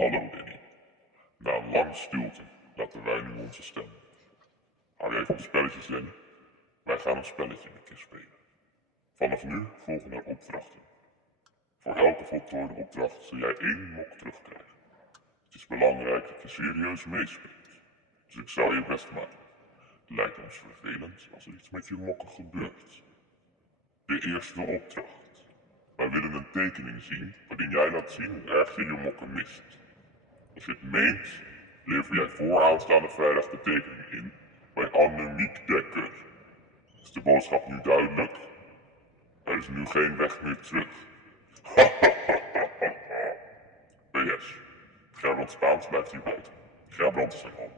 Hallo Danny. Na een lange stilte laten wij nu onze stem. Hou je even op spelletjes, Danny? Wij gaan een spelletje met je spelen. Vanaf nu volgen er opdrachten. Voor elke voltooide opdracht zul jij 1 mok terugkrijgen. Het is belangrijk dat je serieus meespeelt. Dus ik zou je best maken. Het lijkt ons vervelend als er iets met je mokken gebeurt. De eerste opdracht. Wij willen een tekening zien waarin jij laat zien hoe erg je je mokken mist. Als je het meent, lever jij voor aanstaande vrijdag de tekening in bij Annemiek Dekker. Is de boodschap nu duidelijk? Er is nu geen weg meer terug. PS. Gerbrand Spaans blijft hier buiten. Gerbrand is er al.